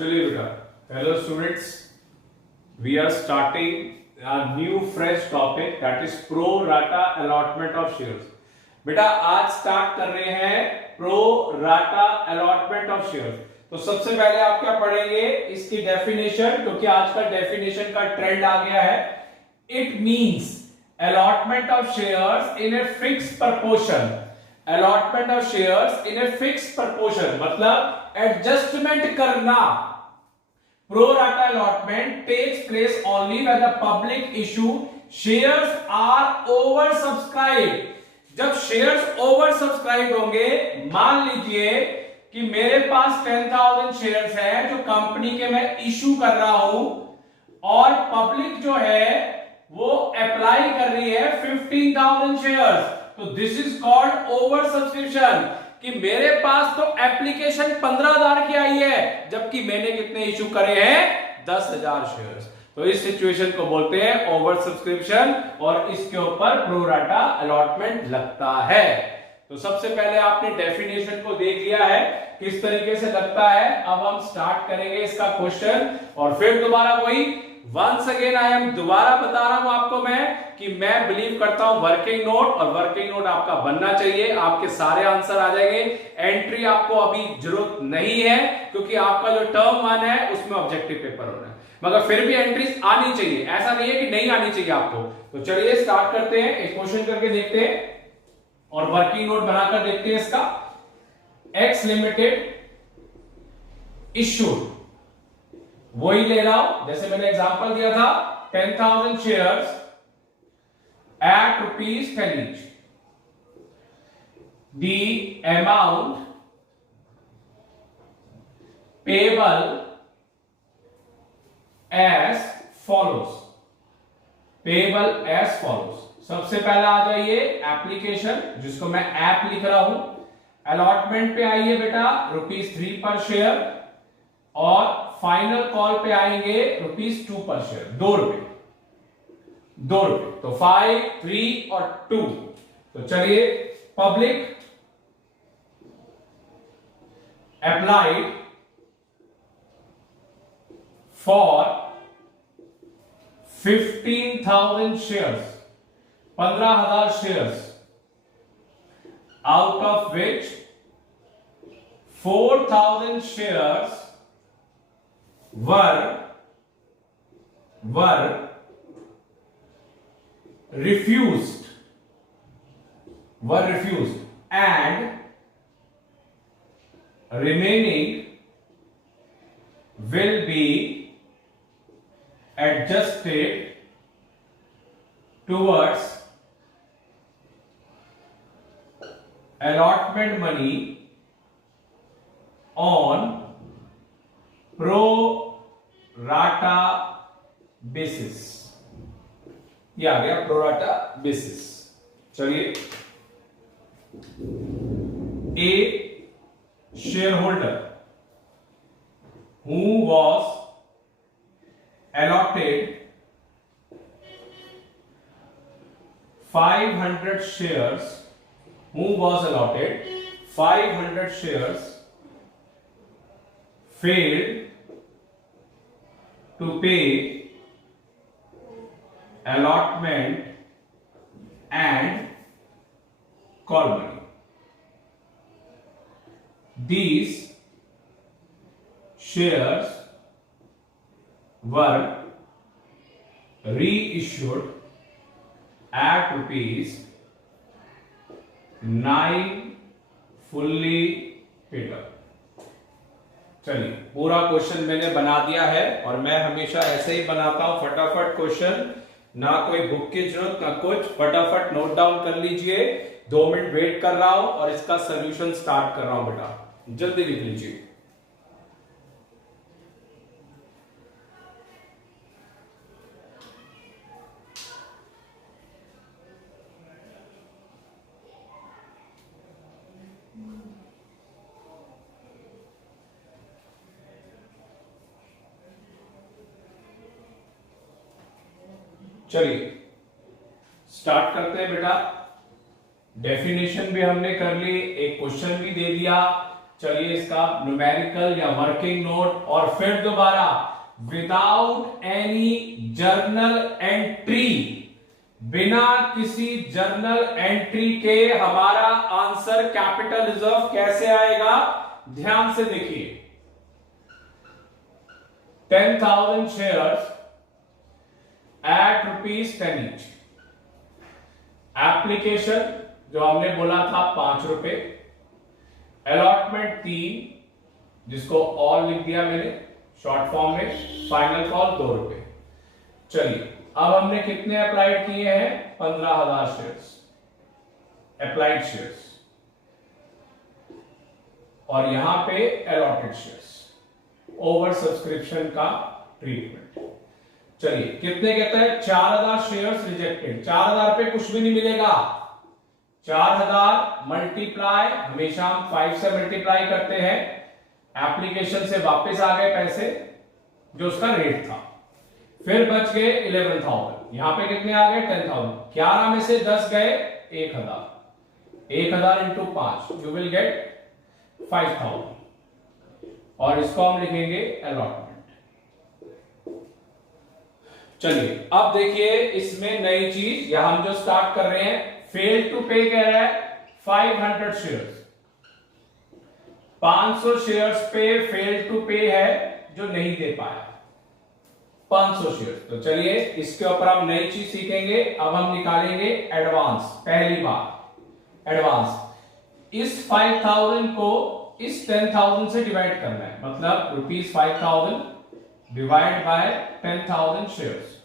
चलिए बेटा, hello students, we are starting a new fresh topic that is pro rata allotment of shares. बेटा आज start कर रहे हैं pro rata allotment of shares. तो सबसे पहले आप क्या पढ़ेंगे, इसकी डेफिनेशन, क्योंकि आजकल डेफिनेशन का ट्रेंड आ गया है। It means allotment of shares in a fixed proportion. allotment of shares in a fixed proportion मतलब एडजस्टमेंट करना। pro rata allotment takes place only when the public issue shares are oversubscribed. जब shares over subscribe होंगे, मान लीजिए कि मेरे पास 10,000 shares हैं जो कंपनी के मैं इशू कर रहा हूं और पब्लिक जो है वो अप्लाई कर रही है 15,000 शेयर्स, तो this is called over subscription. कि मेरे पास तो एप्लीकेशन 15,000 की आई है जबकि मैंने कितने इशू करे हैं 10,000 शेयर्स। तो इस सिचुएशन को बोलते हैं ओवर सब्सक्रिप्शन और इसके ऊपर प्रो राटा अलॉटमेंट लगता है। तो सबसे पहले आपने डेफिनेशन को देख लिया है किस तरीके से लगता है। अब हम स्टार्ट करेंगे इसका क्वेश्चन और फिर दोबारा वही वंस अगेन आई एम दोबारा बता रहा हूं आपको मैं कि मैं बिलीव करता हूं वर्किंग नोट, और वर्किंग नोट आपका बनना चाहिए, आपके सारे आंसर आ जाएंगे। एंट्री आपको अभी जरूरत नहीं है क्योंकि आपका जो टर्म 1 है उसमें ऑब्जेक्टिव पेपर होना है, मगर फिर भी एंट्रीज आनी चाहिए, ऐसा नहीं है कि नहीं आनी चाहिए आपको। तो चलिए स्टार्ट करते हैं, एक क्वेश्चन करके देखते हैं और वर्किंग नोट बनाकर देखते हैं इसका। एक्स लिमिटेड इश्यूड, वही ले रहा हूं जैसे मैंने एग्जांपल दिया था, 10,000 shares at ₹10 each. The amount payable as follows. Payable as follows. सबसे पहला आ जाइए एप्लीकेशन, जिसको मैं ऐप लिख रहा हूं। अलॉटमेंट पे आइए बेटा ₹3 पर शेयर, और फाइनल कॉल पे आएंगे ₹2 पर शेयर, ₹2। तो 5, 3 और 2। तो चलिए, public applied for 15,000 shares, 15,000 shares, out of which 4,000 shares were refused and remaining will be adjusted towards allotment money on pro rata basis. ये आ गया प्रो राटा बेसिस। चलिए, a shareholder who was allotted 500 shares, who was allotted 500 shares failed to pay allotment and call money. These shares were reissued at ₹9 fully paid up. चलिए, पूरा question मैंने बना दिया है और मैं हमेशा ऐसे ही बनाता हूं, फटाफट क्वेश्चन, ना कोई बुक की जरूरत ना कुछ, फटाफट नोट डाउन कर लीजिए। 2 मिनट वेट कर रहा हूं और इसका सॉल्यूशन स्टार्ट कर रहा हूं बेटा, जल्दी लिख लीजिए। चलिए स्टार्ट करते हैं बेटा। डेफिनेशन भी हमने कर ली, एक क्वेश्चन भी दे दिया। चलिए इसका न्यूमेरिकल या वर्किंग नोट, और फिर दोबारा विदाउट एनी जर्नल एंट्री, बिना किसी जर्नल एंट्री के हमारा आंसर कैपिटल रिजर्व कैसे आएगा, ध्यान से देखिए। 10,000 शेयर्स एट ₹10 ईच। एप्लीकेशन जो हमने बोला था ₹5, अलॉटमेंट 3, जिसको ऑल लिख दिया मैंने शॉर्ट फॉर्म में, फाइनल कॉल ₹2। चलिए अब हमने कितने अप्लाइड किए हैं, 15,000 शेयर्स अप्लाइड शेयर्स, और यहां पे अलॉटेड शेयर्स, ओवर सब्सक्रिप्शन का ट्रीटमेंट। चलिए कितने कहते हैं, 4,000 शेयर्स रिजेक्टेड। 4,000 पे कुछ भी नहीं मिलेगा। 4,000 मल्टीप्लाई, हमेशा हम 5 से मल्टीप्लाई करते हैं, एप्लीकेशन से वापस आ गए पैसे जो उसका रेट था, फिर बच गए 11,000, यहां पे कितने आ गए 10,000, 11 में से 10 गए 1,000, 1,000 इंटू 5 यू विल गेट 5,000, और इसको हम लिखेंगे अलॉटमेंट। चलिए अब देखिए इसमें नई चीज, या हम जो स्टार्ट कर रहे हैं, फेल टू पे कह रहा है 500 शेयर्स, 500 शेयर्स पे फेल टू पे है, जो नहीं दे पाया 500 शेयर्स। तो चलिए इसके ऊपर हम नई चीज सीखेंगे। अब हम निकालेंगे एडवांस, पहली बार एडवांस, इस 5,000 को इस 10,000 से डिवाइड करना है, मतलब ₹5,000 divide by 10,000 shares,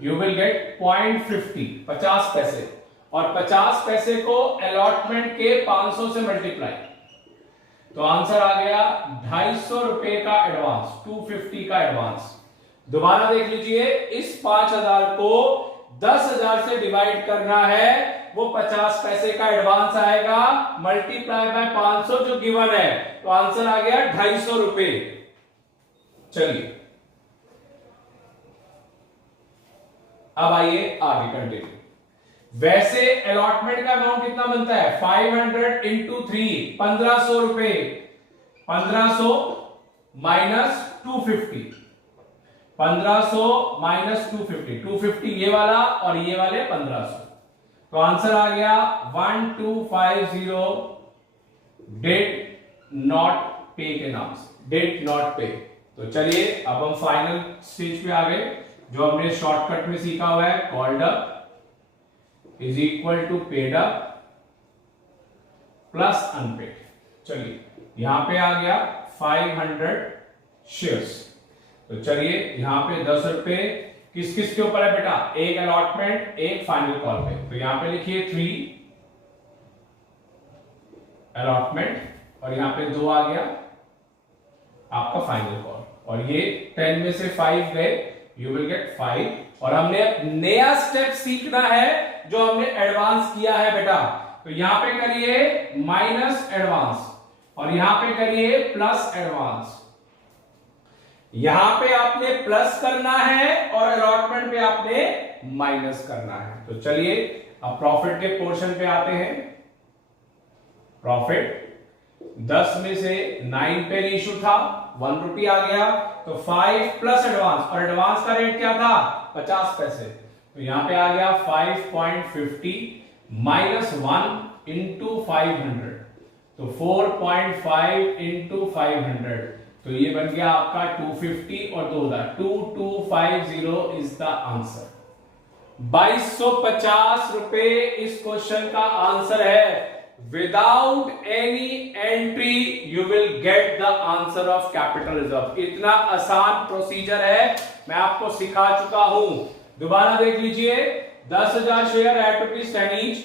you will get 0.50, 50 पैसे, और 50 पैसे को अलॉटमेंट के 500 से मल्टीप्लाई, तो आंसर आ गया ₹250 का एडवांस, 250 का एडवांस। दोबारा देख लीजिए, इस 5,000 को 10,000 से डिवाइड करना है, वो 50 पैसे का एडवांस आएगा, मल्टीप्लाई बाय 500 जो गिवन है, तो आंसर आ गया ₹250। चलिए अब आइए आगे कंटिन्यू। वैसे अलॉटमेंट का अमाउंट कितना बनता है, 500 इंटू 3, ₹1,500, 1,500 माइनस 250, 1,500 माइनस 250, 250 ये वाला और ये वाले 1,500, तो आंसर आ गया 1250 डिड नॉट पे के नाम से, डिड नॉट पे। तो चलिए अब हम फाइनल स्टेज पे आ गए, जो हमने शॉर्टकट में सीखा हुआ है, called up is equal to paid up plus unpaid. चलिए यहां पे आ गया 500 शेयर्स, तो चलिए यहां पे ₹10 किस किस के ऊपर है बेटा, एक अलॉटमेंट, एक फाइनल कॉल पे, तो यहां पे लिखिए 3 अलॉटमेंट, और यहां पे 2 आ गया आपका फाइनल कॉल, और ये 10 में से 5 गए, यू विल गेट 5। और हमने नया स्टेप सीखना है जो हमने एडवांस किया है बेटा, तो यहां पे करिए माइनस एडवांस, और यहां पे करिए प्लस एडवांस। यहां पे आपने प्लस करना है और अलॉटमेंट पे आपने माइनस करना है। तो चलिए अब प्रॉफिट के पोर्शन पे आते हैं। प्रॉफिट 10 में से 9 पे इशू था, ₹1 आ गया, तो 5 प्लस एडवांस, और एडवांस का रेट क्या था 50 पैसे, तो यहां पे आ गया 5.50 माइनस 1 इंटू 500, तो 4.5 इंटू 500, तो ये बन गया आपका 250 और 2250 इज द आंसर। ₹2250 इस क्वेश्चन का आंसर है। Without any entry you will get the answer of capital reserve. इतना आसान प्रोसीजर है, मैं आपको सिखा चुका हूं। दोबारा देख लीजिए, 10,000 शेयर एट ₹10 ईच,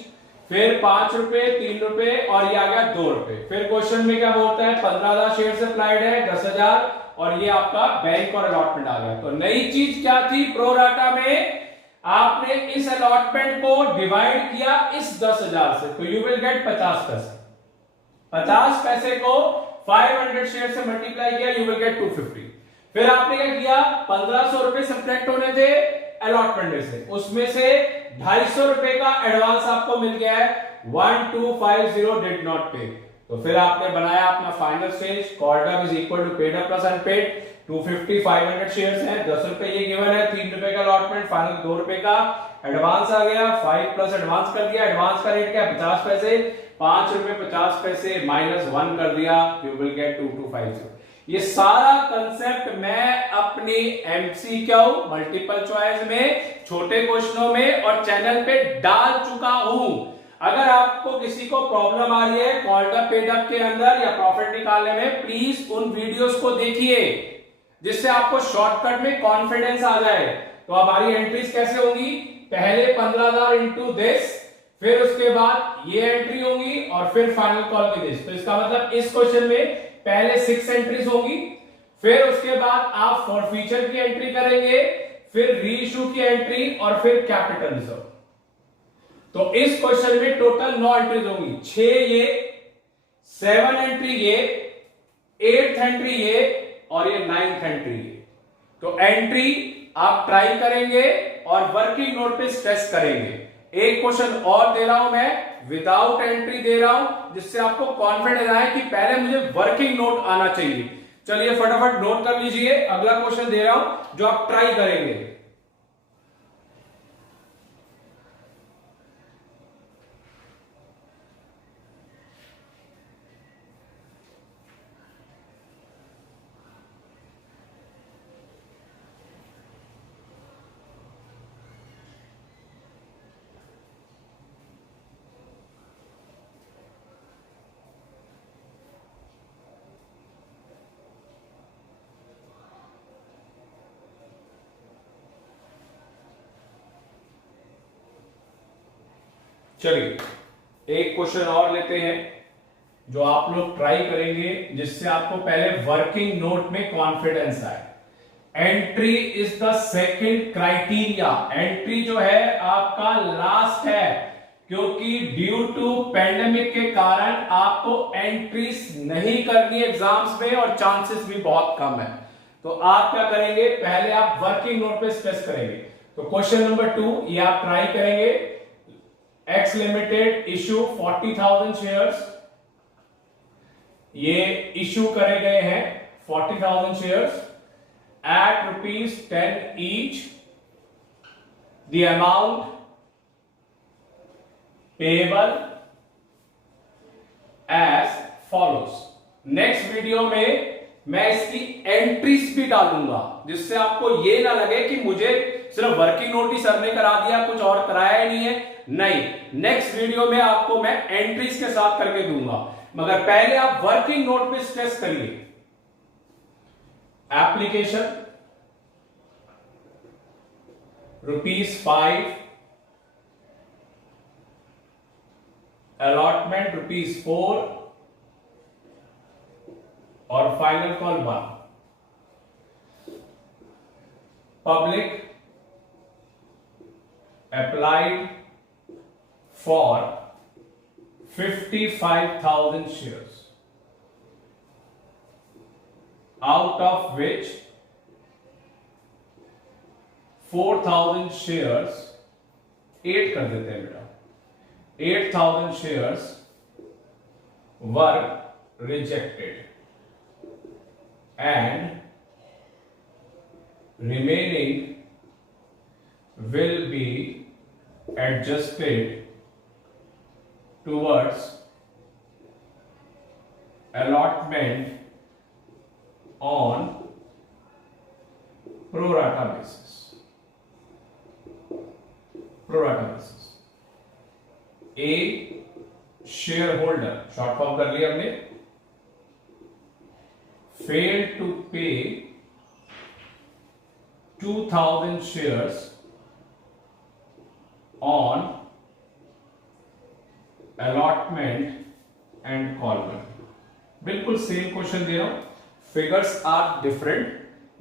फिर ₹5, ₹3 और ये आ गया ₹2। फिर क्वेश्चन में क्या बोलता है, 15,000 शेयर अप्लाइड है, 10,000, और ये आपका बैंक और अलॉटमेंट आ गया। तो नई चीज क्या थी, प्रो राटा में आपने इस अलॉटमेंट को डिवाइड किया इस 10,000 से, तो यू विल गेट 50 पैसे। 50 पैसे को 500 शेयर से मल्टीप्लाई किया, यू विल गेट 250। फिर आपने क्या किया, ₹1,500 सब्ट्रैक्ट होने थे अलॉटमेंट में से, उसमें से ₹250 का एडवांस आपको मिल गया है, 1250 डिड नॉट पे। तो फिर आपने बनाया अपना final stage, called up is equal to paid up plus unpaid, 250 500 shares हैं, 10 रुपए ये गिवन है, 3 रुपए का अलॉटमेंट, फाइनल 2 रुपए का एडवांस आ गया, 5 प्लस एडवांस कर दिया, एडवांस का रेट क्या 50 पैसे, 5 रुपए 50 पैसे माइनस 1 कर दिया, यू विल गेट 2250। ये सारा कंसेप्ट मैं अपनी एमसीक्यू मल्टीपल चॉइस में, छोटे क्वेश्चनों में और चैनल पे डाल चुका हूं। अगर आपको किसी को प्रॉब्लम आ रही है कॉल्ड अप पेड अप के अंदर या प्रॉफिट निकालने में, प्लीज उन वीडियोस को देखिए जिससे आपको शॉर्टकट में कॉन्फिडेंस आ जाए। तो हमारी एंट्रीज कैसे होंगी, पहले 15,000 इंटू दिस, फिर उसके बाद ये एंट्री होगी और फिर फाइनल कॉल की दिस। तो इसका मतलब इस क्वेश्चन में पहले 6 एंट्रीज होगी, फिर उसके बाद आप फॉरफीचर की एंट्री करेंगे, फिर रीइश्यू की एंट्री और फिर कैपिटल रिजर्व। तो इस क्वेश्चन में टोटल 9 एंट्रीज होंगी, 6 ये, 7 एंट्री ये, 8th एंट्री ये और ये 9th एंट्री ये। तो एंट्री आप ट्राई करेंगे और वर्किंग नोट पे स्ट्रेस करेंगे। एक क्वेश्चन और दे रहा हूं मैं, विदाउट एंट्री दे रहा हूं, जिससे आपको कॉन्फिडेंस आए कि पहले मुझे वर्किंग नोट आना चाहिए। चलिए फटाफट नोट कर लीजिए, अगला क्वेश्चन दे रहा हूं जो आप ट्राई करेंगे। चलिए एक क्वेश्चन और लेते हैं जो आप लोग ट्राई करेंगे, जिससे आपको पहले वर्किंग नोट में कॉन्फिडेंस आए। Entry is the second criteria. Entry जो है आपका लास्ट है, क्योंकि ड्यू टू पेंडेमिक के कारण आपको एंट्रीज नहीं करनी एग्जाम्स में और चांसेस भी बहुत कम है। तो आप क्या करेंगे, पहले आप वर्किंग नोट पे स्ट्रेस करेंगे। तो क्वेश्चन नंबर 2 ये आप ट्राई करेंगे। एक्स लिमिटेड इश्यू 40,000 शेयर्स, ये इश्यू करे गए हैं 40,000 shares at ₹10 each. The amount payable as follows. Next video में मैं इसकी एंट्रीज भी डालूंगा, जिससे आपको ये ना लगे कि मुझे सिर्फ वर्किंग नोट ही सर ने करा दिया, कुछ और कराया ही नहीं है। नहीं, नेक्स्ट वीडियो में आपको मैं एंट्रीज के साथ करके दूंगा, मगर पहले आप वर्किंग नोट पे स्ट्रेस करिए। एप्लीकेशन ₹5, अलॉटमेंट ₹4 और final call 1। Public applied for 55,000 shares, out of which 4,000 shares, 8 कर देते हैं बेटा, 8,000 shares were rejected and remaining will be adjusted towards allotment on pro rata basis. Pro rata basis. A shareholder, short form कर लिया हमने, failed to pay 2,000 shares on allotment and call one. बिल्कुल same question दे रहा हूं, figures are different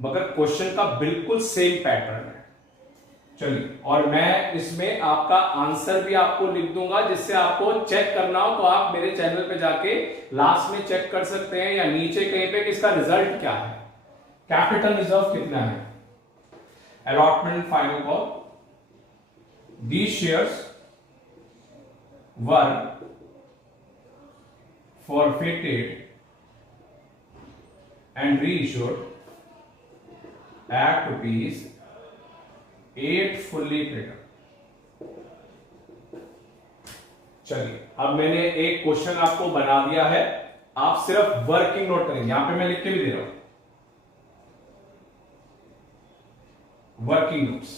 मगर question का बिल्कुल same pattern है। चलिए, और मैं इसमें आपका आंसर भी आपको लिख दूंगा, जिससे आपको चेक करना हो तो आप मेरे चैनल पे जाके लास्ट में चेक कर सकते हैं या नीचे कहीं पे कि इसका रिजल्ट क्या है, कैपिटल रिजर्व कितना है, allotment final call. These shares were forfeited and reissued at rupees 8 fully paid. चलिए, अब मैंने एक क्वेश्चन आपको बना दिया है, आप सिर्फ वर्किंग नोट करेंगे। यहां पे मैं लिख के भी दे रहा हूं, वर्किंग नोट्स।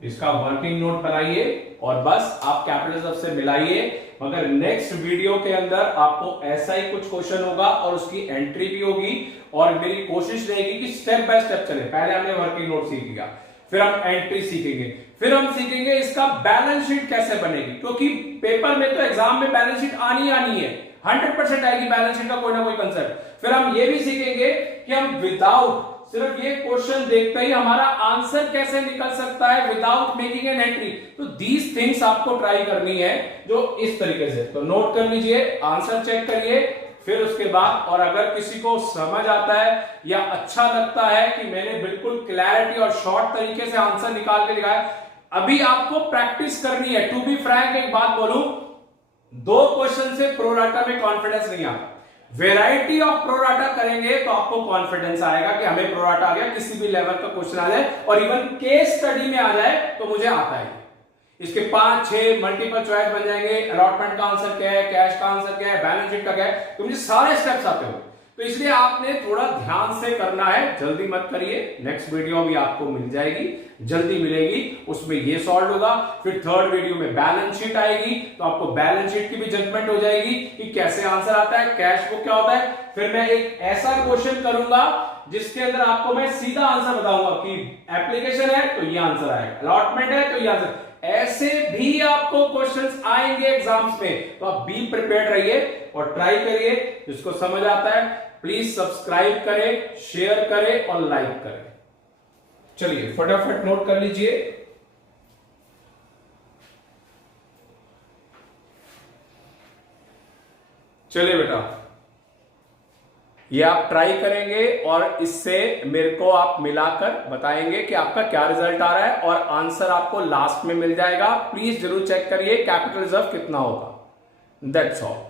इसका वर्किंग नोट बनाइए और बस आप कैपिटल से मिलाइए। मगर नेक्स्ट वीडियो के अंदर आपको ऐसा ही कुछ क्वेश्चन होगा और उसकी एंट्री भी होगी, और मेरी कोशिश रहेगी कि स्टेप बाय स्टेप चले। पहले हमने वर्किंग नोट सीख लिया, फिर हम एंट्री सीखेंगे, फिर हम सीखेंगे इसका बैलेंस शीट कैसे बनेगी, क्योंकि पेपर में तो एग्जाम में बैलेंस शीट आनी है, 100% आएगी बैलेंस शीट का कोई ना कोई कंसेप्ट। फिर हम ये भी सीखेंगे कि हम विदाउट सिर्फ ये क्वेश्चन देखते ही हमारा आंसर कैसे निकल सकता है विदाउट मेकिंग एन एंट्री। तो दीज थिंग्स आपको ट्राई करनी है जो इस तरीके से। तो नोट कर लीजिए, आंसर चेक करिए, फिर उसके बाद और अगर किसी को समझ आता है या अच्छा लगता है कि मैंने बिल्कुल क्लैरिटी और शॉर्ट तरीके से आंसर निकाल के दिखाया, अभी आपको प्रैक्टिस करनी है। टू बी फ्रैंक एक बात बोलूं, 2 क्वेश्चन से प्रोराटा में कॉन्फिडेंस नहीं आता। वेराइटी ऑफ प्रोराटा करेंगे तो आपको कॉन्फिडेंस आएगा कि हमें प्रोराटा आ गया, किसी भी लेवल का क्वेश्चन आ जाए और इवन केस स्टडी में आ जाए तो मुझे आता है। इसके 5-6 मल्टीपल चॉइस बन जाएंगे, अलॉटमेंट का आंसर क्या है, कैश का आंसर क्या है, बैलेंस शीट का क्या है, तो मुझे सारे स्टेप्स आते हो। तो इसलिए आपने थोड़ा ध्यान से करना है, जल्दी मत करिए। नेक्स्ट वीडियो भी आपको मिल जाएगी, जल्दी मिलेगी, उसमें ये सॉल्व होगा। फिर थर्ड वीडियो में बैलेंस शीट आएगी, तो आपको बैलेंस शीट की भी जजमेंट हो जाएगी कि कैसे आंसर आता है, कैश बुक क्या होता है। फिर मैं एक ऐसा क्वेश्चन करूंगा जिसके अंदर आपको मैं सीधा आंसर बताऊंगा कि एप्लीकेशन है तो ये आंसर आएगा, अलॉटमेंट है तो ये आंसर। ऐसे भी आपको क्वेश्चंस आएंगे एग्जाम्स में, तो आप बी प्रिपेयर्ड रहिए और ट्राई करिए। जिसको समझ आता है प्लीज सब्सक्राइब करें, शेयर करें और लाइक करें। चलिए फटाफट नोट कर लीजिए। चलिए बेटा, ये आप ट्राई करेंगे और इससे मेरे को आप मिलाकर बताएंगे कि आपका क्या रिजल्ट आ रहा है, और आंसर आपको लास्ट में मिल जाएगा। प्लीज जरूर चेक करिए कैपिटल रिजर्व कितना होगा। That's all.